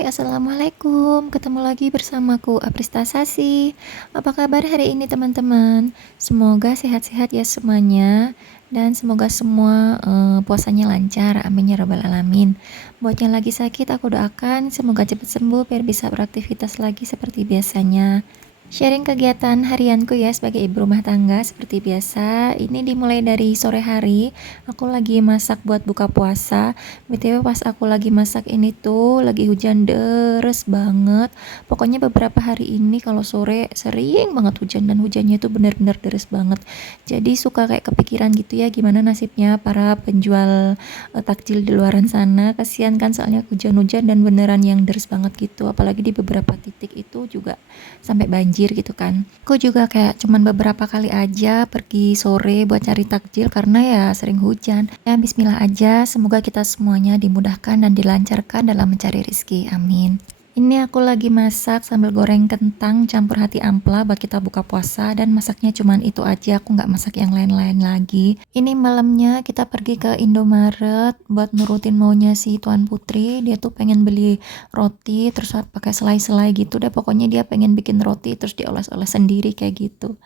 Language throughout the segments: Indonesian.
Hai, assalamualaikum. Ketemu lagi bersamaku Aprista Sasi. Apa kabar hari ini teman-teman? Semoga sehat-sehat ya semuanya. Dan semoga semua puasanya lancar. Amin ya robbal alamin. Buat yang lagi sakit, aku doakan semoga cepat sembuh biar bisa beraktivitas lagi seperti biasanya. Sharing kegiatan harianku ya sebagai ibu rumah tangga seperti biasa. Ini dimulai dari sore hari. Aku lagi masak buat buka puasa. BTW pas aku lagi masak ini tuh lagi hujan deres banget. Pokoknya beberapa hari ini kalau sore sering banget hujan dan hujannya tuh bener-bener deres banget. Jadi suka kayak kepikiran gitu ya gimana nasibnya para penjual takjil di luaran sana. Kasihan kan soalnya hujan-hujan dan beneran yang deres banget gitu. Apalagi di beberapa titik itu juga sampai banjir gitu kan. Aku juga kayak cuman beberapa kali aja pergi sore buat cari takjil karena ya sering hujan. Ya bismillah aja, semoga kita semuanya dimudahkan dan dilancarkan dalam mencari rezeki. Amin. Ini aku lagi masak sambil goreng kentang campur hati ampela buat kita buka puasa dan masaknya cuman itu aja, aku nggak masak yang lain-lain lagi. Ini malamnya kita pergi ke Indomaret buat nurutin maunya si Tuan Putri. Dia tuh pengen beli roti terus pakai selai-selai gitu deh, pokoknya dia pengen bikin roti terus dioles-oles sendiri kayak gitu.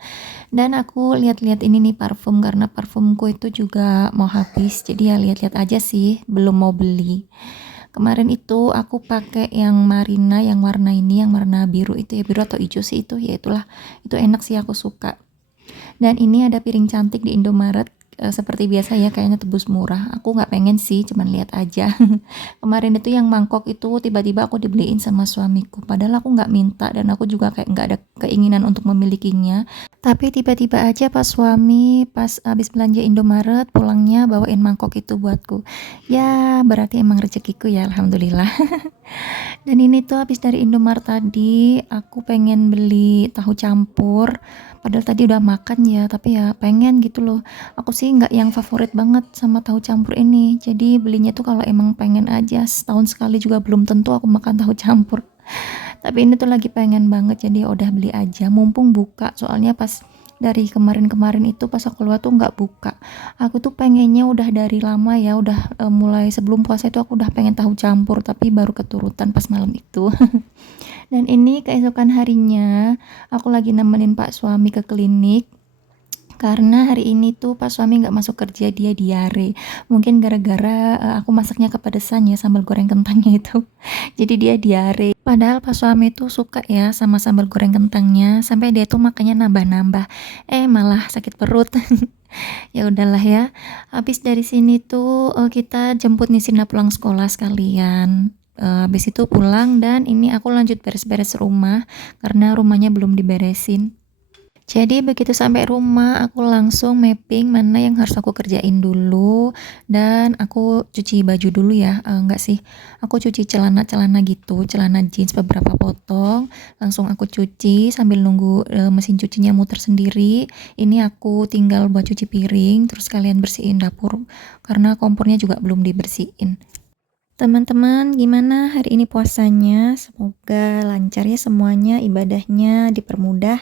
Dan aku lihat-lihat ini nih parfum karena parfumku itu juga mau habis, jadi ya lihat-lihat aja sih, belum mau beli. Kemarin itu aku pakai yang Marina yang warna ini, yang warna biru itu ya, biru atau hijau sih itu, ya itulah. Itu enak sih, aku suka. Dan ini ada piring cantik di Indomaret. Seperti biasa ya, kayaknya tebus murah. Aku nggak pengen sih, cuman lihat aja. Kemarin itu yang mangkok itu tiba-tiba aku dibeliin sama suamiku. Padahal aku nggak minta dan aku juga kayak nggak ada keinginan untuk memilikinya. Tapi tiba-tiba aja pas suami pas habis belanja Indomaret pulangnya bawain mangkok itu buatku. Ya berarti emang rezekiku ya, alhamdulillah. Dan ini tuh habis dari Indomaret tadi aku pengen beli tahu campur. Padahal tadi udah makan ya, tapi ya pengen gitu loh. Aku sih nggak yang favorit banget sama tahu campur ini. Jadi belinya tuh kalau emang pengen aja, setahun sekali juga belum tentu aku makan tahu campur. Tapi ini tuh lagi pengen banget, jadi udah beli aja mumpung buka. Soalnya pas dari kemarin-kemarin itu pas aku keluar tuh nggak buka. Aku tuh pengennya udah dari lama ya, udah mulai sebelum puasa itu aku udah pengen tahu campur, tapi baru keturutan pas malam itu. Dan ini keesokan harinya aku lagi nemenin Pak suami ke klinik. Karena hari ini tuh pas suami nggak masuk kerja, dia diare. Mungkin gara-gara aku masaknya kepedesan ya sambal goreng kentangnya itu. Jadi dia diare. Padahal pas suami tuh suka ya sama sambal goreng kentangnya, sampai dia tuh makannya nambah-nambah. Malah sakit perut. Ya udahlah ya. Habis dari sini tuh kita jemput Nisina pulang sekolah sekalian. Habis itu pulang dan ini aku lanjut beres-beres rumah karena rumahnya belum diberesin. Jadi begitu sampai rumah aku langsung mapping mana yang harus aku kerjain dulu dan aku cuci baju dulu ya. Enggak sih, aku cuci celana-celana gitu, celana jeans beberapa potong, langsung aku cuci sambil nunggu mesin cucinya muter sendiri. Ini aku tinggal buat cuci piring, terus kalian bersihin dapur karena kompornya juga belum dibersihin. Teman-teman, gimana hari ini puasanya? Semoga lancar ya semuanya, ibadahnya dipermudah,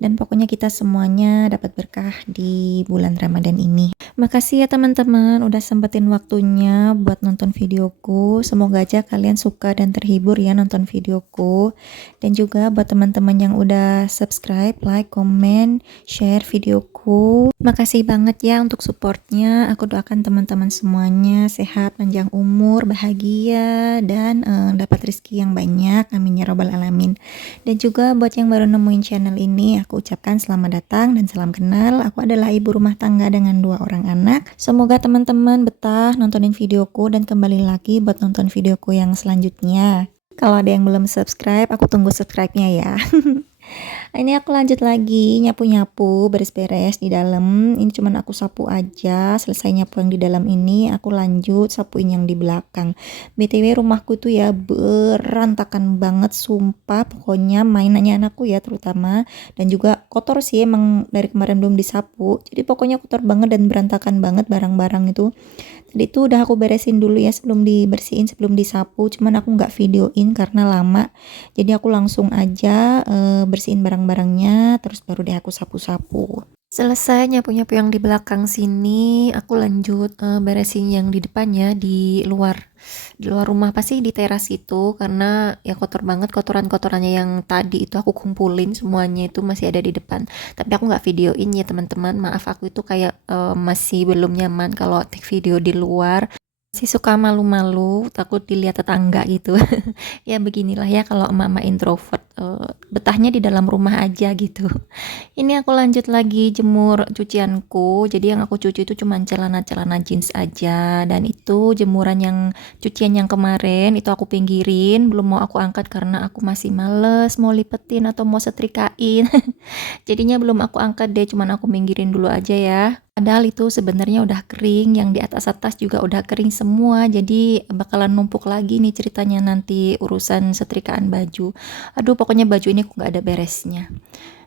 dan pokoknya kita semuanya dapat berkah di bulan Ramadan ini. Makasih ya teman-teman udah sempetin waktunya buat nonton videoku. Semoga aja kalian suka dan terhibur ya nonton videoku. Dan juga buat teman-teman yang udah subscribe, like, comment, share videoku. Makasih banget ya untuk supportnya. Aku doakan teman-teman semuanya sehat, panjang umur, bahagia, dan dapat rezeki yang banyak. Amin ya robbal alamin. Dan juga buat yang baru nemuin channel ini, aku ucapkan selamat datang dan salam kenal. Aku adalah ibu rumah tangga dengan 2 orang anak. Semoga teman-teman betah nontonin videoku dan kembali lagi buat nonton videoku yang selanjutnya. Kalau ada yang belum subscribe, aku tunggu subscribe-nya ya. Ini aku lanjut lagi nyapu-nyapu, beres-beres di dalam. Ini cuman aku sapu aja. Selesai nyapu yang di dalam ini, aku lanjut sapuin yang di belakang. BTW rumahku tuh ya berantakan banget, sumpah. Pokoknya mainannya anakku ya terutama. Dan juga kotor sih, emang dari kemarin belum disapu. Jadi pokoknya kotor banget dan berantakan banget barang-barang itu. Tadi itu udah aku beresin dulu ya sebelum dibersihin, sebelum disapu. Cuman aku nggak videoin karena lama. Jadi aku langsung aja bersihin barang-barangnya, terus baru deh aku sapu-sapu. Selesai nyapu-nyapu yang di belakang sini, aku lanjut, beresin yang di depan ya, di luar rumah, pasti di teras itu, karena ya kotor banget, kotoran-kotorannya yang tadi itu aku kumpulin semuanya itu masih ada di depan. Tapi aku nggak videoin ya teman-teman, maaf aku itu kayak, masih belum nyaman kalau take video di luar, masih suka malu-malu, takut dilihat tetangga gitu. Ya beginilah ya kalau emak-emak introvert, betahnya di dalam rumah aja gitu. Ini aku lanjut lagi jemur cucianku. Jadi yang aku cuci itu cuma celana-celana jeans aja, dan itu jemuran yang cucian yang kemarin itu aku pinggirin, belum mau aku angkat karena aku masih males mau lipetin atau mau setrikain. Jadinya belum aku angkat deh, cuman aku pinggirin dulu aja ya. Padahal itu sebenarnya udah kering, yang di atas-atas juga udah kering semua. Jadi bakalan numpuk lagi nih ceritanya nanti urusan setrikaan baju. Aduh, pokoknya baju ini aku nggak ada beresnya.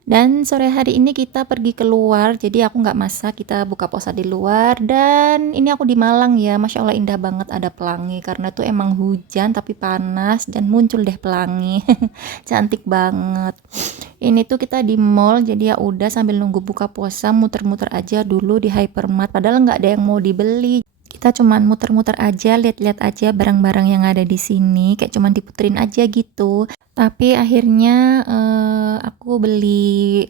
Dan sore hari ini kita pergi keluar, jadi aku nggak masak, kita buka puasa di luar. Dan ini aku di Malang ya, Masya Allah indah banget ada pelangi, karena tuh emang hujan tapi panas dan muncul deh pelangi. Cantik banget. Ini tuh kita di mall, jadi ya udah sambil nunggu buka puasa muter-muter aja dulu di hypermart, padahal nggak ada yang mau dibeli. Kita cuman muter-muter aja, lihat-lihat aja barang-barang yang ada di sini, kayak cuman diputerin aja gitu. Tapi akhirnya aku beli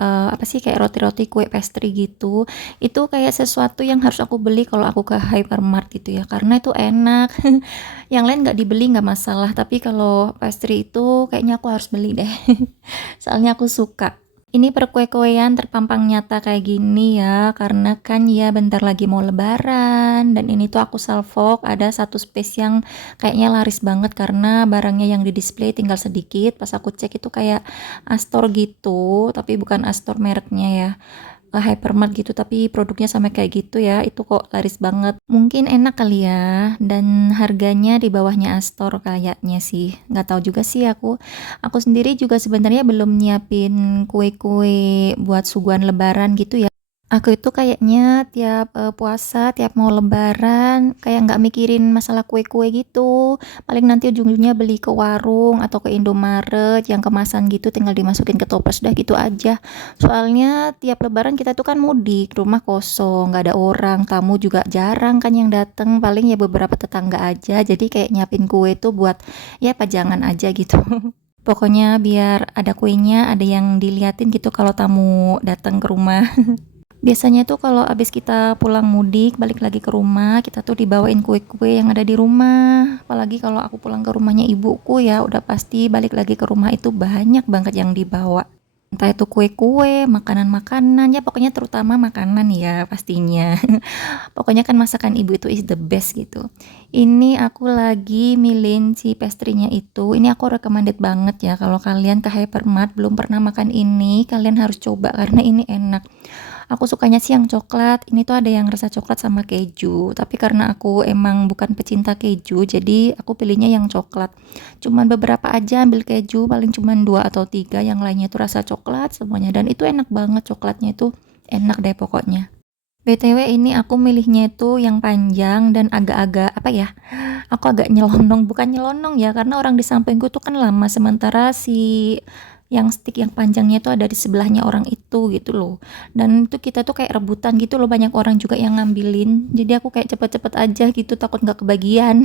apa sih, kayak roti-roti kue pastry gitu. Itu kayak sesuatu yang harus aku beli kalau aku ke hypermart gitu ya, karena itu enak. Yang lain nggak dibeli nggak masalah, tapi kalau pastry itu kayaknya aku harus beli deh. Soalnya aku suka. Ini perkue-kuean terpampang nyata kayak gini ya, karena kan ya bentar lagi mau lebaran, dan ini tuh aku salvok, ada satu space yang kayaknya laris banget karena barangnya yang di display tinggal sedikit. Pas aku cek itu kayak Astor gitu, tapi bukan Astor mereknya ya, hypermart gitu, tapi produknya sama kayak gitu ya. Itu kok laris banget, mungkin enak kali ya, dan harganya di bawahnya Astor kayaknya sih, nggak tahu juga sih. Aku sendiri juga sebenarnya belum nyiapin kue-kue buat suguhan lebaran gitu ya. Aku itu kayaknya tiap puasa, tiap mau lebaran, kayak nggak mikirin masalah kue-kue gitu. Paling nanti ujung-ujungnya beli ke warung atau ke Indomaret yang kemasan gitu, tinggal dimasukin ke toples dah gitu aja. Soalnya tiap lebaran kita tuh kan mudik, rumah kosong, nggak ada orang, tamu juga jarang kan yang dateng, paling ya beberapa tetangga aja. Jadi kayak nyiapin kue tuh buat ya pajangan aja gitu. Pokoknya biar ada kuenya, ada yang diliatin gitu kalau tamu datang ke rumah. Biasanya tuh kalau abis kita pulang mudik, balik lagi ke rumah, kita tuh dibawain kue-kue yang ada di rumah. Apalagi kalau aku pulang ke rumahnya ibuku ya, udah pasti balik lagi ke rumah itu banyak banget yang dibawa. Entah itu kue-kue, makanan-makanan, ya pokoknya terutama makanan ya pastinya. Pokoknya kan masakan ibu itu is the best gitu. Ini aku lagi milin si pastry-nya itu. Ini aku recommended banget ya, kalau kalian ke hypermart belum pernah makan ini, kalian harus coba karena ini enak. Aku sukanya sih yang coklat. Ini tuh ada yang rasa coklat sama keju. Tapi karena aku emang bukan pecinta keju, jadi aku pilihnya yang coklat. Cuman beberapa aja ambil keju, paling cuman 2 atau 3, yang lainnya itu rasa coklat semuanya. Dan itu enak banget, coklatnya itu enak deh pokoknya. BTW ini aku milihnya itu yang panjang dan agak-agak apa ya? Aku agak nyelonong, bukan nyelonong ya, karena orang di sampingku tuh kan lama, sementara si yang stick yang panjangnya itu ada di sebelahnya orang itu gitu loh. Dan itu kita tuh kayak rebutan gitu loh, banyak orang juga yang ngambilin. Jadi aku kayak cepet-cepet aja gitu, takut nggak kebagian.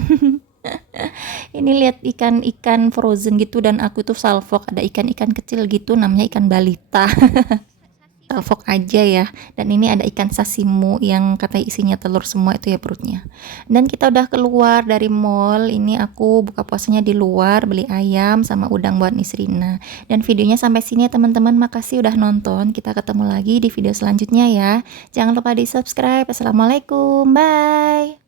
Ini lihat ikan-ikan frozen gitu, dan aku tuh salvok ada ikan-ikan kecil gitu namanya ikan balita. Salvok aja ya. Dan ini ada ikan sasimu yang katanya isinya telur semua itu ya perutnya. Dan kita udah keluar dari mall. Ini aku buka puasanya di luar, beli ayam sama udang buat Nisrina. Dan videonya sampai sini ya teman-teman. Makasih udah nonton. Kita ketemu lagi di video selanjutnya ya. Jangan lupa di subscribe. Assalamualaikum, bye.